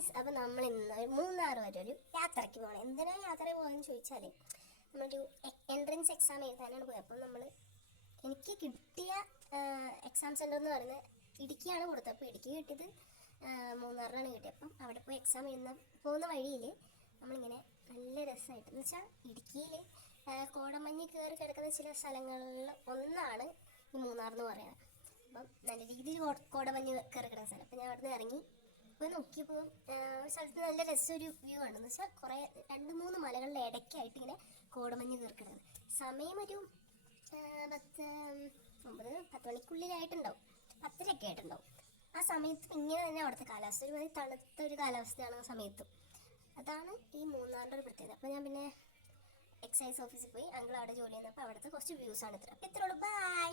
Guys, അപ്പോൾ നമ്മൾ ഇന്ന് മൂന്നാർ വരെ ഒരു യാത്രയ്ക്ക് പോകണം. എന്തിനാണ് യാത്ര പോകാമെന്ന് ചോദിച്ചാൽ, നമ്മളൊരു എൻട്രൻസ് എക്സാം എഴുതാനാണ് പോയത്. അപ്പം എനിക്ക് കിട്ടിയ എക്സാം സെൻ്റർ എന്ന് പറയുന്നത് ഇടുക്കിയാണ് കൊടുത്തത്. അപ്പോൾ ഇടുക്കി കിട്ടിയത് മൂന്നാറിനാണ് കിട്ടിയത്. അപ്പം അവിടെ പോയി എക്സാം പോകുന്ന വഴിയിൽ നമ്മളിങ്ങനെ നല്ല രസമായിട്ട്, എന്ന് വെച്ചാൽ ഇടുക്കിയിൽ കോടമഞ്ഞ് കയറി കിടക്കുന്ന ചില സ്ഥലങ്ങളിൽ ഒന്നാണ് ഈ മൂന്നാർ എന്ന് പറയുന്നത്. അപ്പം നല്ല രീതിയിൽ കോടമഞ്ഞ് കയറി കിടക്കുന്ന സ്ഥലം. അപ്പം ഞാൻ അവിടെ നിന്ന് ഇറങ്ങി ഇപ്പോൾ നോക്കിയപ്പോൾ ഒരു സ്ഥലത്ത് നല്ല രസമൊരു വ്യൂ ആണ്. എന്ന് വെച്ചാൽ കുറേ 2-3 മലകളുടെ ഇടയ്ക്കായിട്ട് ഇങ്ങനെ കോടമഞ്ഞ് കയറിക്കിടക്കുന്നത്. സമയം ഒരു 10 മണിക്കുള്ളിലായിട്ടുണ്ടാവും, 10:30 ആയിട്ടുണ്ടാവും. ആ സമയത്ത് ഇങ്ങനെ തന്നെ അവിടുത്തെ കാലാവസ്ഥ ഒരു തണുത്ത ഒരു കാലാവസ്ഥയാണ് ആ സമയത്തും. അതാണ് ഈ മൂന്നാറിൻ്റെ ഒരു പ്രത്യേകത. അപ്പോൾ ഞാൻ പിന്നെ എക്സൈസ് ഓഫീസിൽ പോയി, അങ്കിൾ അവിടെ ജോലി ചെയ്യുന്നപ്പോൾ അവിടുത്തെ കുറച്ച് വ്യൂസാണ് ഇത്ര. അപ്പോൾ ഇത്രയുള്ളൂ. ബൈ.